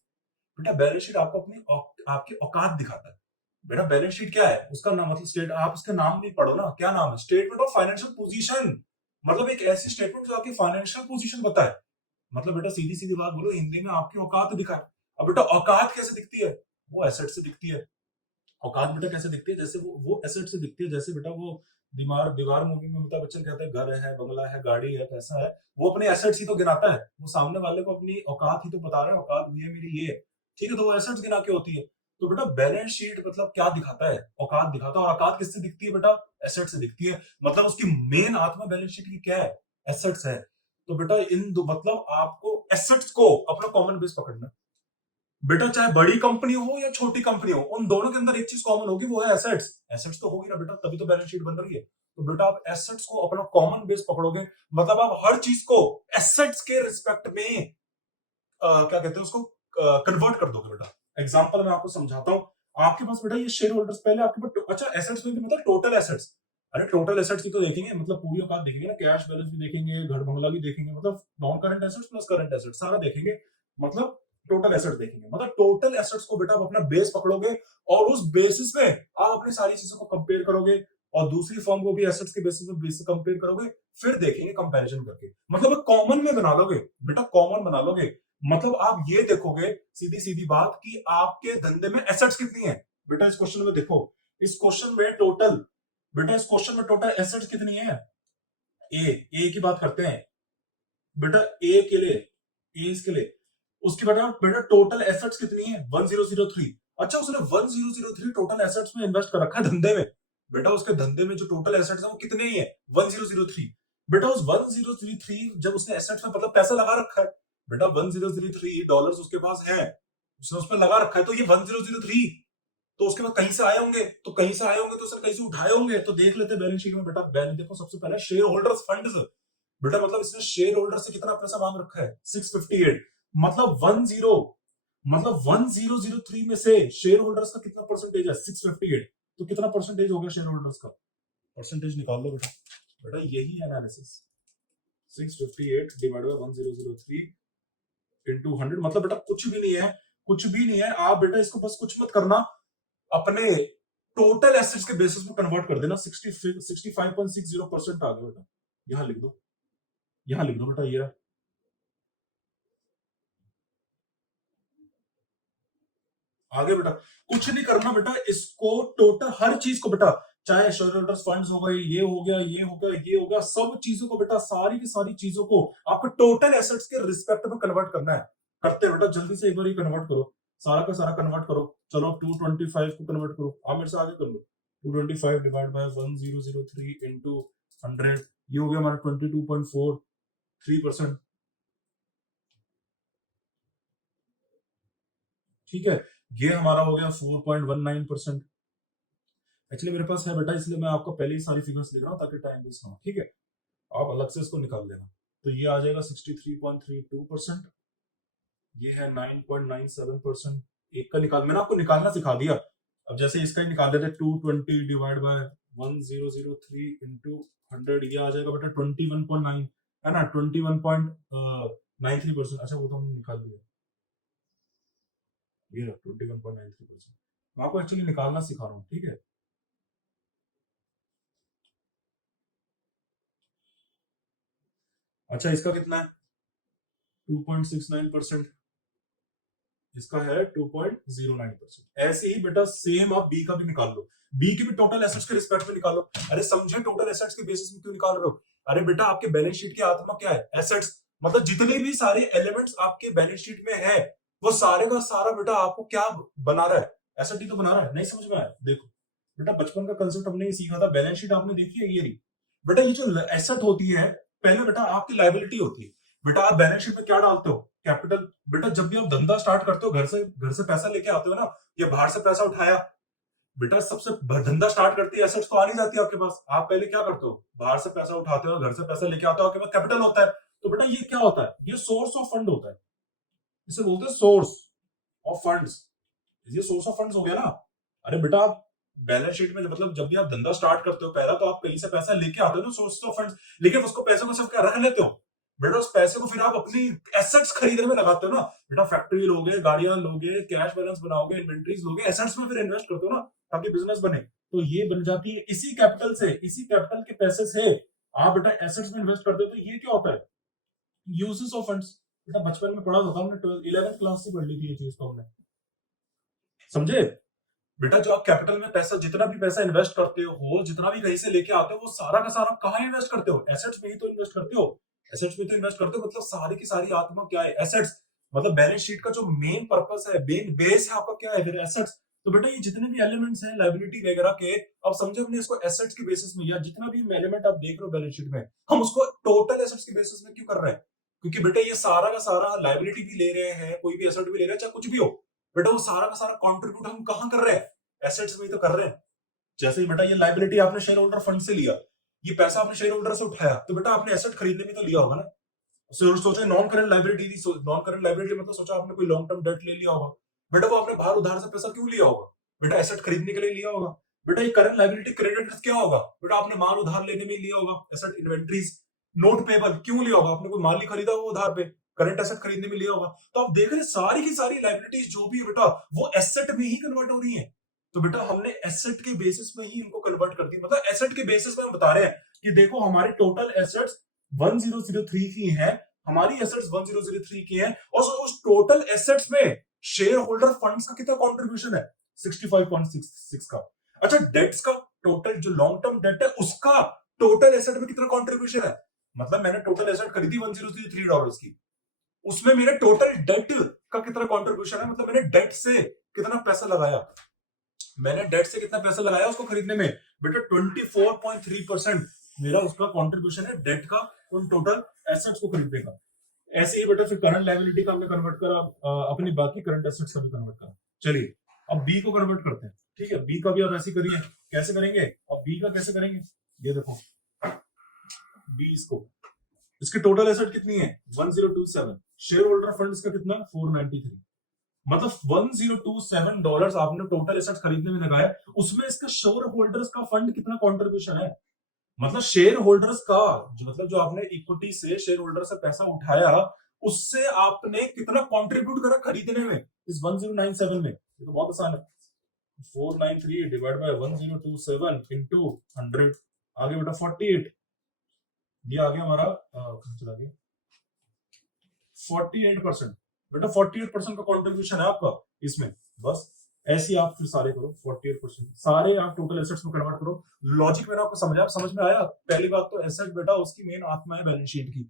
बेटा बैलेंस शीट आपको अपनी आपकी औकात दिखाता है। बेटा बैलेंस शीट क्या है? उसका नाम मतलब स्टेट, आप उसका नाम नहीं पढ़ो ना, क्या नाम है? Statement of financial position. मतलब एक ऐसी स्टेटमेंट जो आपकी फाइनेंशियल पोजीशन बताए। मतलब बेटा सीधी सीधी बात बोलो, हिंदी में आपकी औकात दिखाए। अब बेटा औकात कैसे दिखती है? वो एसेट से दिखती है। औकात बेटा कैसे दिखती है? जैसे वो एसेट से दिखती है, जैसे बेटा वो दीवार दीवार मूवी में अमिताभ बच्चन कहते हैं घर है, बंगला है, गाड़ी है, पैसा है। वो अपने एसेट्स ही तो गिनाता है। वो सामने वाले को अपनी औकात ही तो बता रहा है, औकात ये मेरी ये है। ठीक है, तो वो एसेट्स गिना के होती है। तो बेटा बैलेंस शीट मतलब क्या दिखाता है? औकात दिखाता है। और औकात किससे दिखती है बेटा? एसेट से दिखती है। मतलब उसकी मेन आत्मा बैलेंस शीट की क्या है? एसेट्स है। तो बेटा इन दो मतलब आपको एसेट्स को अपना कॉमन बेस पकड़ना है। बेटा चाहे बड़ी कंपनी हो या छोटी कंपनी हो, उन दोनों के अंदर एक चीज कॉमन होगी, वो है एसेट्स। एसेट्स तो होगी ना बेटा, तभी तो बैलेंस शीट बन रही है। तो बेटा आप एसेट्स को अपना कॉमन बेस पकड़ोगे, मतलब आप हर चीज को एसेट्स के रिस्पेक्ट में क्या कहते हैं उसको, कन्वर्ट कर दोगे बेटा। एग्जांपल मैं आपको समझाता हूँ। आपके पास बेटा ये शेयर होल्डर्स पहले आपके पास अच्छा एसेट्स में भी मतलब टोटल एसेट्स। अरे टोटल एसेट्स की तो देखेंगे, मतलब पूरी औकात देखेंगे ना, कैश बैलेंस भी देखेंगे, घर बंगला भी देखेंगे, मतलब non current assets plus current assets सारा देखेंगे। मतलब टोटल एसेट्स देखेंगे, मतलब टोटल एसेट्स को बेटा आप अपना बेस पकड़ोगे और उस बेसिस में आप अपनी सारी चीजों को कंपेयर करोगे और दूसरी फर्म को भी एसेट्स के बेसिस में बेस कंपेयर करोगे। फिर देखेंगे कंपैरिजन करके, मतलब कॉमन में बना लोगे बेटा, कॉमन बना लोगे। मतलब आप ये देखोगे सीधी सीधी बात कि आपके धंधे में एसेट्स कितनी है। बेटा इस क्वेश्चन में देखो, इस क्वेश्चन में टोटल, बेटा इस क्वेश्चन में टोटल एसेट्स कितनी है? ए की बात करते हैं बेटा, ए के लिए, ए इसके लिए, उसकी बेटा बेटा टोटल एसेट्स कितनी है? 1003। अच्छा उसने 1003 टोटल एसेट्स में इन्वेस्ट कर रखा है धंधे में। बेटा उसके धंधे में जो टोटल एसेट्स है वो कितने ही है? 1003। बेटा उस 1003 जब उसने एसेट्स में मतलब पैसा लगा रखा है, बेटा 1003 डॉलर्स उसके पास है, उसने उस पर लगा रखा है, तो ये 1003 तो उसके बाद कहीं से आए होंगे, तो कहीं से आए होंगे तो उसने कहीं से उठाए होंगे। तो देख लेते बैलेंस शीट में बेटा, बैलेंस देखो सबसे पहले शेयर होल्डर्स फंड्स। बेटा मतलब इसने शेयर होल्डर से कितना पैसा मांग रखा है? 658। मतलब 1003 में से शेयर होल्डर्स का कितना परसेंटेज है? 658। तो कितना परसेंटेज हो गया शेयर होल्डर्स का? परसेंटेज निकाल लो बेटा। बेटा यही एनालिसिस, 658 डिवाइड बाय 1003 इंटू 100, मतलब बेटा कुछ भी नहीं है, कुछ भी नहीं है। आप बेटा इसको बस कुछ मत करना, अपने टोटल एसेट्स के बेसिस में कन्वर्ट कर देना। 65.60% आ गया बेटा। यहां लिख दो, यहां लिख दो बेटा ये। आगे बेटा कुछ नहीं करना बेटा, इसको टोटल हर चीज को बेटा, चाहे शेयर होल्डर्स फंड्स हो गए, ये हो गया, ये हो गया, ये हो गया, सब चीजों को बेटा, सारी की सारी चीजों को आपको टोटल एसेट्स के रिस्पेक्ट में कन्वर्ट करना है। करते हैं बेटा, जल्दी से एक बार ये कन्वर्ट करो, सारा का सारा कन्वर्ट करो। चलो 225 को कन्वर्ट करो, आप मेरे से आगे कर लो। 225 डिवाइड बाय 1003 इंटू 100, ये हो गया हमारा 22.43%। ठीक है, ये हमारा हो गया 4.19%। एक्चुअली मेरे पास है बेटा, इसलिए मैं आपको पहले ही सारी फिगर्स लिख रहा हूँ ताकि टाइम वेस्ट ना हो। ठीक है, आप अलग से इसको निकाल लेना। तो ये आ जाएगा 63.32%, ये है 9.97%। एक का निकाल, मैंने आपको निकालना सिखा दिया। अब जैसे इसका ही निकाल देते, 220 डिवाइड बाय 1003 इंटू 100, ये आ जाएगा बेटा 21.9, है ना, 21.93%। अच्छा वो तो हमने निकाल दिया, ये 21.93%। मैं आपको एक्चुअली निकालना सिखा रहा हूँ। ठीक है, अच्छा इसका कितना है? 2.69%। इसका है 2.09%। ऐसे ही बेटा सेम आप बी का भी निकाल लो, बी की भी टोटल एसेट्स के रिस्पेक्ट में निकालो। अरे समझे टोटल एसेट्स के बेसिस में क्यों निकाल रहे हो? अरे बेटा आपके बैलेंस शीट की आत्मा क्या है? एसेट्स। मतलब जितने भी सारे एलिमेंट्स आपके बैलेंस शीट में है, वो सारे का सारा बेटा आपको क्या बना रहा है? एसेट ही तो बना रहा है। नहीं समझ में आया? देखो बेटा बचपन का कंसेप्ट हमने ये सीखा था, बैलेंस शीट आपने देखी है, ये रही। बेटा ये जो एसेट होती है, पहले बेटा आपकी लाइबिलिटी होती है। बेटा आप बैलेंस शीट में क्या डालते हो? कैपिटल। बेटा जब भी आप धंधा स्टार्ट करते हो, घर से पैसा लेके आते हो ना, या बाहर से पैसा उठाया, बेटा सबसे धंधा स्टार्ट करते ही एसेट्स तो आ नहीं जाती आपके पास। आप पहले क्या करते हो? बाहर से पैसा उठाते हो, घर से पैसा लेके आते हो, आपके पास कैपिटल होता है। तो बेटा ये क्या होता है? ये सोर्स ऑफ फंड होता है, इसे बोलते हैं सोर्स ऑफ फंड्स। ये सोर्स ऑफ फंड्स हो गया ना। अरे बेटा बैलेंस शीट में मतलब जब भी आप धंधा स्टार्ट करते हो पहला तो आप कहीं से पैसा लेके आते हो ना, सोर्स ऑफ फंड्स, लेकिन उसको पैसे को सब क्या रख लेते हो बेटा, उस पैसे को फिर आप अपनी एसेट्स खरीदने में लगाते हो ना बेटा, फैक्ट्री लोगे, गाड़ियां लोगे, कैश बैलेंस बनाओगे, इन्वेंट्रीज लोगे, एसेट्स में फिर इन्वेस्ट करते हो ना ताकि बिजनेस बने। तो ये बन जाती है इसी कैपिटल से, इसी कैपिटल के पैसे से आप बेटा एसेट्स में इन्वेस्ट करते हो। तो ये क्या होता है, यूजेस ऑफ फंड्स। बेटा बचपन में पढ़ा था हमने, 11th क्लास से पढ़ ली थी ये चीज तो हमने, समझे बेटा। जो आप कैपिटल में पैसा, जितना भी पैसा इन्वेस्ट करते हो, जितना भी कहीं से लेके आते हो, वो सारा का सारा कहाँ इन्वेस्ट करते हो, एसेट्स में ही तो इन्वेस्ट करते हो। एसेट्स में तो इन्वेस्ट करते हो, मतलब सारी की सारी आत्मा क्या है, एसेट्स। मतलब बैलेंस शीट का जो मेन पर्पस है, मेन बेस है आपका क्या है, फिर एसेट्स। तो बेटा ये जितने भी एलिमेंट्स हैं लायबिलिटी वगैरह के, अब समझे हमने इसको एसेट्स के बेसिस में, या जितना भी एलिमेंट आप देख रहे हो बैलेंस शीट में, हम उसको टोटल एसेट्स के बेसिस में क्यों कर रहे हैं, क्योंकि बेटा ये सारा का सारा लायबिलिटी भी ले रहे हैं, कोई भी एसेट भी ले रहे हैं, चाहे कुछ भी हो, बेटा वो सारा का सारा कॉन्ट्रीब्यूट हम कहाँ कर रहे हैं, एसेट्स में ही तो कर रहे हैं। जैसे ही बेटा ये लायबिलिटी आपने शेयर होल्डर फंड से लिया, ये पैसा आपने शेयर होल्डर से उठाया, तो बेटा आपने एसेट खरीदने में तो लिया होगा ना। सोचा नॉन करंट लायबिलिटी थी, नॉन करंट लायबिलिटी मतलब सोचा आपने कोई लॉन्ग टर्म डेट ले लिया होगा, बेटा वो आपने बाहर उधार से पैसा क्यों लिया होगा, बेटा एसेट खरीदने के लिए लिया होगा। बेटा ये करंट लायबिलिटी क्रेडिट क्या होगा, बेटा आपने माल उधार लेने में लिया होगा, एसेट इन्वेंट्रीज। नोट पेबल क्यों लिया होगा, आपने कोई माल नहीं खरीदा वो उधार पे, करंट एसेट खरीदने में लिया होगा। तो आप देख रहे हैं सारी की सारी लायबिलिटीज जो भी है बेटा, वो एसेट में ही कन्वर्ट हो रही है। तो बेटा हमने एसेट के बेसिस में ही इनको कन्वर्ट कर दिया, मतलब एसेट के बेसिस में हम बता रहे हैं कि देखो हमारी टोटल एसेट्स 1003 की है, हमारी एसेट्स 1003 की है, और उस टोटल एसेट्स में शेयर होल्डर फंड्स का कितना कंट्रीब्यूशन है, 65.66 का। अच्छा डेट्स का, टोटल जो लॉन्ग टर्म डेट है उसका टोटल एसेट में कितना कंट्रीब्यूशन है, मतलब मैंने टोटल एसेट खरीदी $1003 की, उसमें मेरे टोटल डेट का कितना कंट्रीब्यूशन है, मतलब मैंने डेट से कितना पैसा लगाया, मैंने डेट से कितना पैसा लगाया उसको खरीदने में, बेटा 24.3% मेरा उसका कंट्रीब्यूशन है डेट का उन टोटल एसेट्स को खरीदने का। ऐसे ही बेटा फिर करंट लायबिलिटी का हमने कन्वर्ट करा, अपनी बाकी करंट एसेट्स का भी कन्वर्ट करा। चलिए अब बी को कन्वर्ट करते हैं, ठीक है, बी का भी आप ऐसे करिए, कैसे करेंगे, अब बी का कैसे करेंगे, ये देखो बी, इसको इसकी टोटल एसेट कितनी है 1027, शेयर होल्डर फंड्स का कितना 493, मतलब $1027 आपने टोटल एसेट्स खरीदने में लगाया, उसमें इसका शेयर होल्डर्स का फंड कितना कंट्रीब्यूशन है, मतलब शेयर होल्डर्स का मतलब जो आपने इक्विटी से शेयर होल्डर से पैसा उठाया, उससे आपने कितना कंट्रीब्यूट करा खरीदने में इस 1097 में। ये तो बहुत आसान है, 493 डिवाइड बाय 1027 इनटू 100, आगे बेटा 48, ये आ गया हमारा चला गया 48%, बेटा 48% का कंट्रीब्यूशन है आपका इसमें। बस ऐसे ही आप फिर सारे करो, 48% सारे आप टोटल एसेट्स में कन्वर्ट करो। लॉजिक मेरा आपको समझ में आया। पहली बात तो एसेट बेटा उसकी मेन आत्मा है बैलेंस शीट की।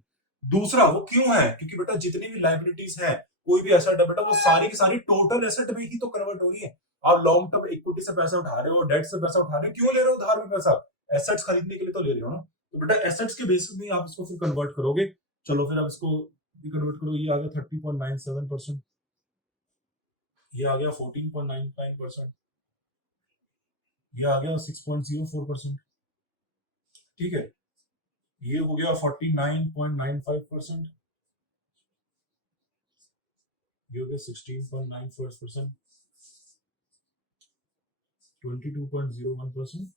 दूसरा वो क्यों है, क्योंकि बेटा जितनी भी लायबिलिटीज है, कोई भी एसेट है बेटा, वो सारी की सारी टोटल एसेट में ही तो कन्वर्ट हो रही है। आप लॉन्ग टर्म इक्विटी से पैसा उठा रहे हो, डेट से पैसा उठा रहे हो, क्यों ले रहे हो उधार में पैसा, एसेट्स खरीदने के लिए तो ले रहे हो ना। तो बेटा एसेट्स के बेसिस में आप इसको फिर कन्वर्ट करोगे। चलो फिर आप इसको भी कन्वर्ट करो, ये आ गया 30.97%, ये आ गया 14.99%, ये आ गया 6.04%, ठीक है, ये हो गया 49.95%, ये हो गया 16.95%, 22.01%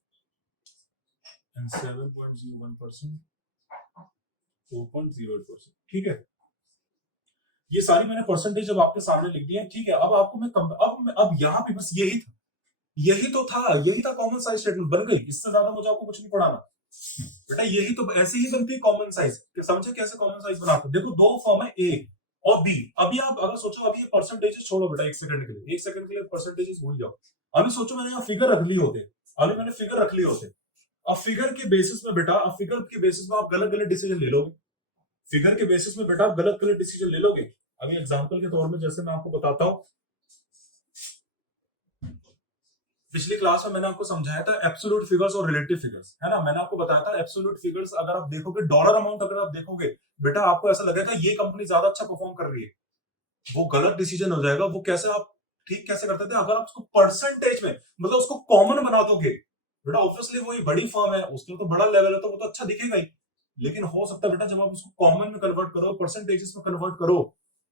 एंड 7.01%, 4.08%, ठीक है। ये सारी मैंने परसेंटेज अब आपके सामने लिख दी है, ठीक है। अब आपको अब यहाँ पे बस यही तो था, यही था कॉमन साइज स्टेटमेंट, बन गई, इससे ज्यादा मुझे आपको कुछ नहीं पढ़ाना बेटा, यही तो ऐसे ही बनती है कॉमन साइज। समझे कैसे कॉमन साइज बनाते हैं, देखो दो फॉर्म है ए और बी। अभी आप अगर सोचो, अभी ये परसेंटेजेस छोड़ो बेटा, एक सेकंड के लिए परसेंटेजेस भूल जाओ। अभी सोचो मैंने यहाँ फिगर रख लिए होते, अब फिगर के बेसिस में बेटा, अब फिगर के बेसिस में आप गलत गलत डिसीजन ले लोगे, फिगर के बेसिस में बेटा आप गलत गलत डिसीजन ले लोगे। अभी एग्जांपल के तौर में जैसे मैं आपको बताता हूं, पिछली क्लास में मैंने आपको समझाया था एब्सोल्यूट फिगर्स और रिलेटिव फिगर्स, है ना। मैंने आपको बताया था एब्सोल्यूट फिगर्स अगर आप देखोगे, डॉलर अमाउंट अगर आप देखोगे बेटा, आपको ऐसा लगेगा ये कंपनी ज्यादा अच्छा परफॉर्म कर रही है, वो गलत डिसीजन हो जाएगा। वो कैसे, आप ठीक कैसे करते थे, अगर आप उसको परसेंटेज में मतलब उसको कॉमन बना दोगे बेटा, ऑब्वियसली वो बड़ी फर्म है, उसके तो बड़ा लेवल है, तो वो तो अच्छा दिखेगा ही। लेकिन हो सकता है बेटा जब आप उसको कॉमन में कन्वर्ट करो, परसेंटेजेस में कन्वर्ट करो,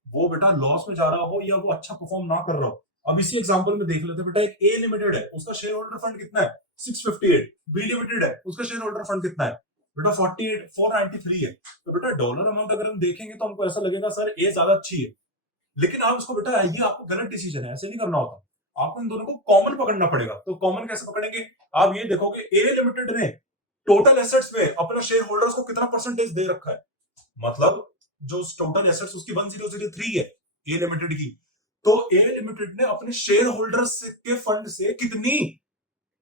वो बेटा लॉस में जा रहा हो या वो अच्छा परफॉर्म ना कर रहा हो, अब इसी एग्जांपल में देख लेते हैं बेटा, एक ए लिमिटेड है, उसका शेयर होल्डर फंड कितना है 658, बी लिमिटेड है, उसका शेयर होल्डर फंड कितना है बेटा 48 493 है। तो बेटा डॉलर अमाउंट अगर हम देखेंगे तो हमको ऐसा लगेगा सर ए ज्यादा अच्छी है, लेकिन आप इसको बेटा, ये आपको गलत डिसीजन है, ऐसे नहीं करना होता, आपको इन दोनों को कॉमन पकड़ना पड़ेगा। तो कॉमन कैसे पकड़ेंगे, आप ये देखोगे ए लिमिटेड ने टोटल एसेट्स में अपना शेयर होल्डर्स को कितना परसेंटेज दे रखा है, मतलब जो टोटल एसेट्स उसकी 1003 है ए लिमिटेड की, तो ए लिमिटेड ने अपने शेयर होल्डर्स के फंड से कितनी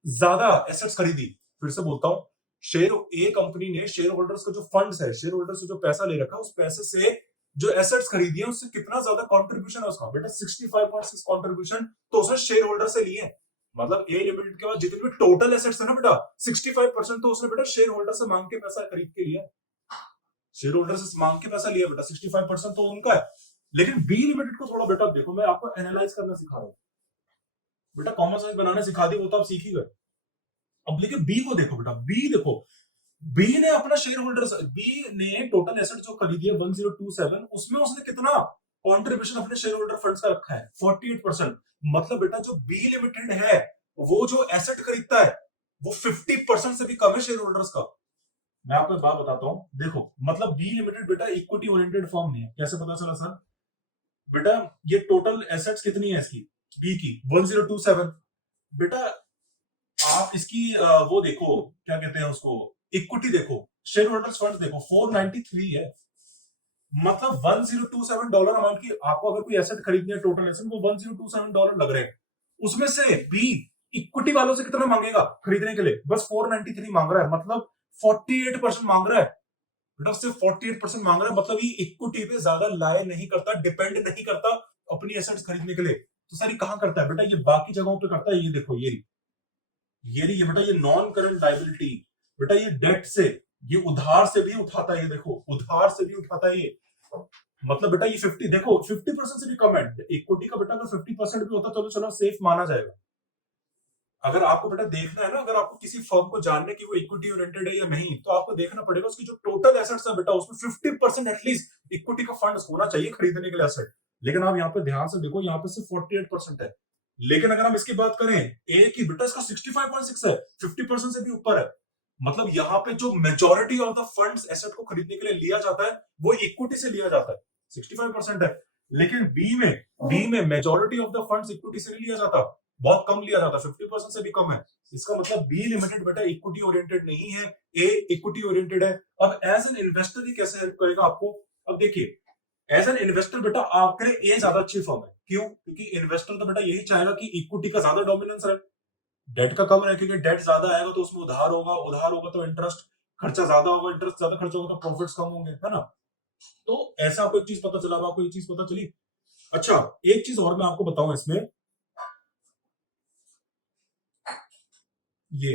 ज्यादा एसेट्स खरीदी। फिर से बोलता हूं, शेयर ए कंपनी ने शेयर होल्डर्स का जो फंड्स है, शेयर होल्डर्स से जो पैसा ले रखा है, उस पैसे से जो एसेट्स खरीदी है उससे कितना ज्यादा कंट्रीब्यूशन है उसका बेटा 65.6 कंट्रीब्यूशन तो उसने शेयर होल्डर से लिए। मतलब ए लिमिटेड के पास जितने भी टोटल एसेट्स है ना बेटा 65% तो उसने बेटा शेयर होल्डर से मांग के पैसा खरीद के लिया, शेयर होल्डर से मांग के पैसा लिया बेटा, 65% तो उनका है। लेकिन बी लिमिटेड को थोड़ा बेटा देखो, मैं आपको एनालाइज करना सिखा रहा हूं बेटा, कॉमन सेंस बनाने सिखा दी वो तो आप सीख ही गए। अब लेकिन बी को देखो बेटा, बी देखो, बी ने अपना शेयर होल्डर्स, बी ने टोटल एसेट जो खरीदी है 1027, उसमें उसने कितना कंट्रीब्यूशन अपने शेयर होल्डर फंड्स का रखा है 48%। मतलब बेटा जो बी लिमिटेड है वो जो एसेट खरीदता है वो 50% से भी कम है शेयर होल्डर्स का। मैं आपको एक बात बताता हूं, देखो मतलब बी लिमिटेड बेटा इक्विटी ओरिएंटेड फर्म नहीं है। कैसे पता चला सर, बेटा ये टोटल एसेट्स कितनी है इसकी, बी की 1027, बेटा आप इसकी वो देखो क्या कहते हैं उसको, इक्विटी देखो, शेयर होल्डर्स फंड देखो 493 है। मतलब 1027 डॉलर अमाउंट की आपको अगर कोई एसेट खरीदनी है, टोटल एसेट वो 1027 डॉलर लग रहे हैं, उसमें से बी इक्विटी वालों से कितना मांगेगा खरीदने के लिए, बस 493 मांग रहा है, मतलब 48% मांग रहा है बेटा, सिर्फ 48% मांग रहा है। मतलब ये इक्विटी पे ज्यादा लाए नहीं करता, डिपेंड नहीं करता अपनी एसेट्स खरीदने के लिए। तो सर ये कहां करता है बेटा, ये बाकी जगहों पे करता है। ये देखो ये बेटा ये नॉन करंट लायबिलिटी, बेटा ये डेट से, ये उधार से भी उठाता है, ये देखो उधार से भी उठाता है ये। मतलब बेटा ये 50 देखो 50% से भी कम है इक्विटी का बेटा, अगर 50% भी होता तो चलो सेफ माना जाएगा। अगर आपको बेटा देखना है ना, अगर आपको किसी फर्म को जानने की वो इक्विटी ओरिएंटेड है या नहीं, तो आपको देखना पड़ेगा उसकी जो टोटल एसेट्स है बेटा उसमें 50% एटलीस्ट इक्विटी का फंड होना चाहिए खरीदने के लिए एसेट। लेकिन आप यहाँ पे ध्यान से देखो, यहाँ पे सिर्फ 48% है। लेकिन अगर हम इसकी बात करें ए की, बेटा इसका 65.6 है, 50% से भी ऊपर है। मतलब यहाँ पे जो majority of the funds asset को खरीदने के लिए लिया जाता है वो इक्विटी से लिया जाता है, 65% है। लेकिन बी में majority of the funds equity से नहीं लिया जाता, बहुत कम लिया जाता, 50% से भी कम है। इसका मतलब बी लिमिटेड बेटा इक्विटी ओरिएंटेड नहीं है, ए इक्विटी ओरिएंटेड है। अब एज एन इन्वेस्टर ही कैसे हेल्प करेगा आपको, अब देखिए एज एन इन्वेस्टर बेटा आपके लिए ए ज्यादा अच्छी फर्म है। क्यों, क्योंकि इन्वेस्टर तो बेटा यही चाहेगा कि इक्विटी का ज्यादा डोमिनेंस रहे, डेट का कम रहे, क्योंकि डेट ज्यादा आएगा तो उसमें उधार होगा तो इंटरेस्ट खर्चा ज्यादा होगा, इंटरेस्ट ज्यादा खर्चा होगा तो प्रॉफिट्स कम होंगे, है ना। तो ऐसा आपको एक चीज पता चला, आपको एक चीज पता चली। अच्छा एक चीज और मैं आपको बताऊं इसमें, ये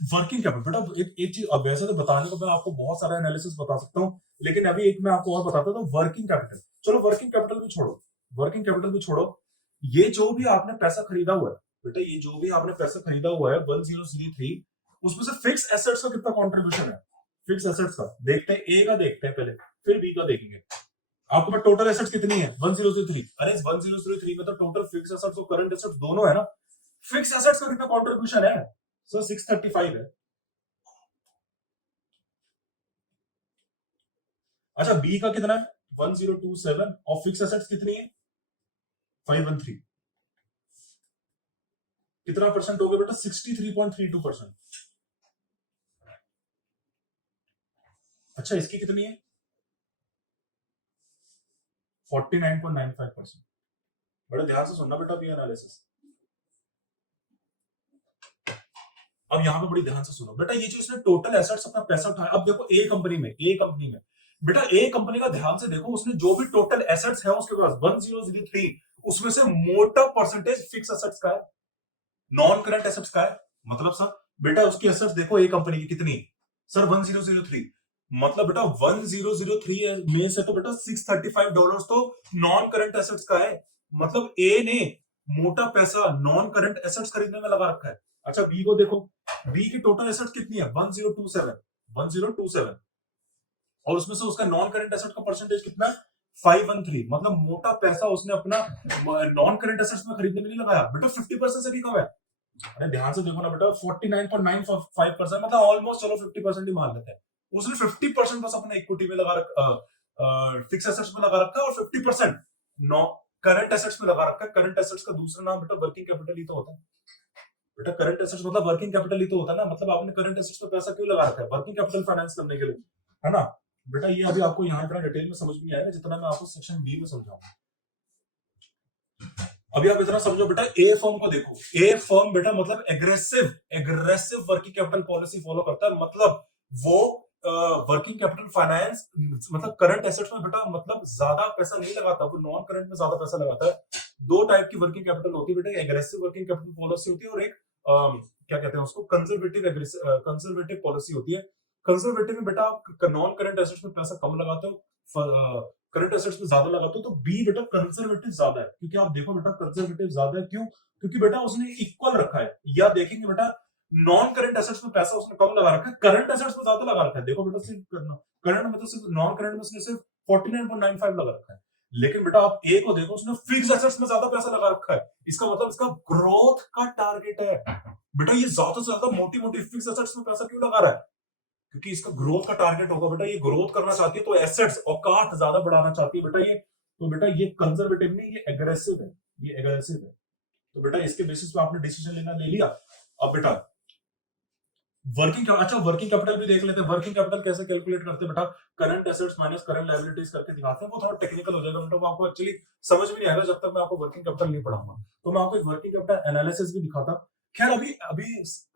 वर्किंग कैपिटल बेटा, एक चीज, अब वैसे तो बताने को मैं आपको बहुत सारा एनालिसिस बता सकता हूँ, लेकिन अभी एक मैं आपको और बताता हूँ वर्किंग कैपिटल। चलो वर्किंग कैपिटल भी छोड़ो, वर्किंग कैपिटल भी छोड़ो, ये जो भी आपने पैसा खरीदा हुआ है बेटा, ये जो भी आपने पैसा खरीदा हुआ है 1003, उसमें से फिक्स एसेट्स का कितना कॉन्ट्रीब्यूशन है, फिक्स एसेट्स का देखते हैं, ए का देखते हैं पहले, फिर बी का देखेंगे। आपको टोटल एसेट्स कितनी है 1003, अरे इस 1003 में तो टोटल फिक्स एसेट्स और करंट एसेट्स दोनों है ना। फिक्स एसेट्स का कितना कॉन्ट्रीब्यूशन है सर 635 है। अच्छा बी का कितना है 1027 और फिक्स एसेट्स कितनी है 513, कितना परसेंट हो गया बेटा 63.32%। अच्छा इसकी कितनी है 49.95%। बड़े ध्यान से सुनना बेटा बी एनालिसिस, अब यहां पे बड़ी ध्यान से सुनो बेटा, ये जो इसने टोटल एसेट्स अपना पैसा उठाया, अब देखो ए कंपनी में बेटा, ए कंपनी का ध्यान से देखो, उसने जो भी टोटल एसेट्स है उसके पास 1003, उसमें से मोटा परसेंटेज फिक्स एसेट्स का है, नॉन करंट एसेट्स का है। मतलब सर बेटा उसकी एसेट्स देखो ए कंपनी की कितनी, सर 1003, मतलब बेटा 1003 में से तो बेटा 635 डॉलर्स तो नॉन करंट एसेट्स का है। मतलब ए ने मोटा पैसा नॉन करंट एसेट्स खरीदने में लगा रखा है। अच्छा बी को देखो, बी की टोटल एसेट्स कितनी है 1027 और उसमें से उसका नॉन करंट एसेट का परसेंटेज कितना है 513 मतलब मोटा पैसा उसने अपना नॉन करंट एसेट्स में खरीदने में नहीं लगाया बेटा, 50% से भी कम है। अरे ध्यान से देखो ना बेटा, 49.95% मतलब ऑलमोस्ट, चलो 50% ही मान लेते हैं। उसने 50% बस अपने इक्विटी में लगा रखा, फिक्स एसेट्स में लगा रखा है, और 50% नॉन करंट एसेट्स में लगा रखा है। करंट एसेट्स का दूसरा नाम बेटा वर्किंग कैपिटल ही तो होता है। बेटा करंट एसेट्स मतलब वर्किंग कैपिटल ही तो होता है ना, मतलब आपने करंट एसेट्स में पैसा क्यों लगा रखा है? वर्किंग कैपिटल फाइनेंस करने के लिए, है ना बेटा। ये अभी आपको यहाँ इतना डिटेल में समझ में नहीं आएगा जितना मैं आपको सेक्शन बी में समझाऊंगा। अभी आप इतना समझो बेटा, ए फर्म को देखो। ए फर्म बेटा मतलब aggressive aggressive working capital policy follow करता है, मतलब वो वर्किंग कैपिटल फाइनेंस मतलब करंट एसेट्स में बेटा मतलब ज्यादा पैसा नहीं लगाता, वो नॉन करंट में ज्यादा पैसा लगाता है। दो टाइप की वर्किंग कैपिटल होती है बेटा, एग्रेसिव वर्किंग कैपिटल पॉलिसी होती है, और एक क्या कहते हैं उसको, कंजर्वेटिव पॉलिसी होती है। कंजर्वेटिव में बेटा आप नॉन करंट एसेट्स में पैसा कम लगाते हो, करंट एसेट्स में ज्यादा लगाते हो, तो बी बेटा कंजर्वेटिव ज्यादा है। क्योंकि आप देखो बेटा कंजर्वेटिव ज्यादा है, क्यों? क्योंकि बेटा उसने इक्वल रखा है। या देखेंगे बेटा नॉन करंट एसेट्स में पैसा उसने कम लगा रखा है, करंट एसेट्स में ज्यादा लगा रखा है। देखो बेटा सिर्फ करंट में तो सिर्फ, नॉन करंट में उसने सिर्फ 49.95 लगा रखा है। लेकिन बेटा आप ए को देखो, उसने फिक्स एसेट्स में ज्यादा पैसा लगा रखा है। इसका मतलब इसका ग्रोथ का टारगेट है बेटा। ये ज्यादा से ज्यादा मोटी मोटी फिक्स एसेट्स में पैसा क्यों लगा रहा है? क्योंकि इसका ग्रोथ का टारगेट होगा बेटा, ये ग्रोथ करना चाहती है तो एसेट्स औकात ज्यादा बढ़ाना चाहती है बेटा ये। तो बेटा ये कंजर्वेटिव नहीं, ये एग्रेसिव है, ये एग्रेसिव है। तो बेटा इसके बेसिस पे आपने डिसीजन लेना ले लिया। अब बेटा वर्किंग कैपिटल भी देख लेते हैं। वर्किंग कैपिटल कैसे कैलकुलेट करते हैं बेटा? Current assets minus current liabilities करके दिखाते हैं। वो थोड़ा टेक्निकल हो जाएगा बेटा, वो आपको एक्चुअली समझ में नहीं आएगा जब तक मैं आपको वर्किंग कैपिटल नहीं पढ़ाऊंगा। तो मैं आपको एक वर्किंग कैपिटल एनालिसिस भी दिखाता। खैर अभी अभी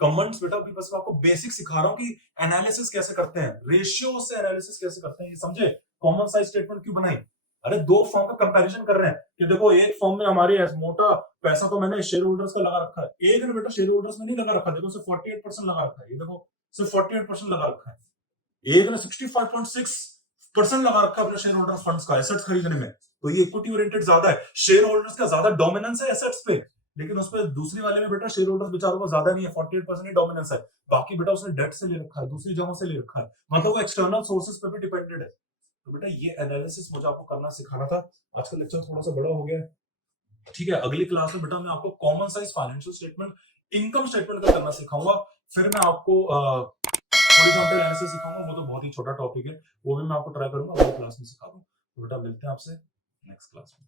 कमेंट्स बेटा, अभी बस मैं आपको बेसिक सिखा रहा हूँ कि एनालिसिस कैसे करते हैं, रेशियो से एनालिसिस कैसे करते हैं, ये समझे? कॉमन साइज स्टेटमेंट क्यों बनाई? अरे दो फॉर्म का कंपैरिजन कर रहे हैं कि देखो एक फॉर्म में हमारी मोटा पैसा तो मैंने शेयर होल्डर्स का लगा रखा है, एक ने बेटा शेयर होल्डर्स में नहीं लगा रखा। देखो सिर्फ 48% लगा रखा है, ये देखो सिर्फ 48% लगा रखा है। एक ने 65.6% लगा रखा है अपने शेयर होल्डर फंड्स का एसेट्स खरीदने में। तो ये इक्विटी ओरिएंटेड ज्यादा है, शेयर होल्डर्स का ज्यादा डोमिनेंस है एसेट्स पे। लेकिन उस पर दूसरी वाले में बेटा शेयर होल्डर्स बेचारों को ज्यादा नहीं है, 48% ही डोमिनेंस है। बाकी बेटा उसने डेट से ले रखा है, दूसरी जगहों से ले रखा है, मतलब वो एक्सटर्नल सोर्सेस पे भी डिपेंडेड है। तो बेटा ये एनालिसिस मुझे आपको करना सिखाना था। आज का लेक्चर थोड़ा सा बड़ा हो गया है, ठीक है। अगली क्लास में बेटा मैं आपको common size financial statement, income statement का करना सिखाऊंगा। फिर मैं आपको हॉरिजॉन्टल एनालिसिस सिखाऊंगा, वो तो बहुत ही छोटा टॉपिक है, वो भी मैं आपको ट्राई करूंगा अगली क्लास में सिखा दूं। तो बेटा मिलते हैं आपसे नेक्स्ट क्लास में।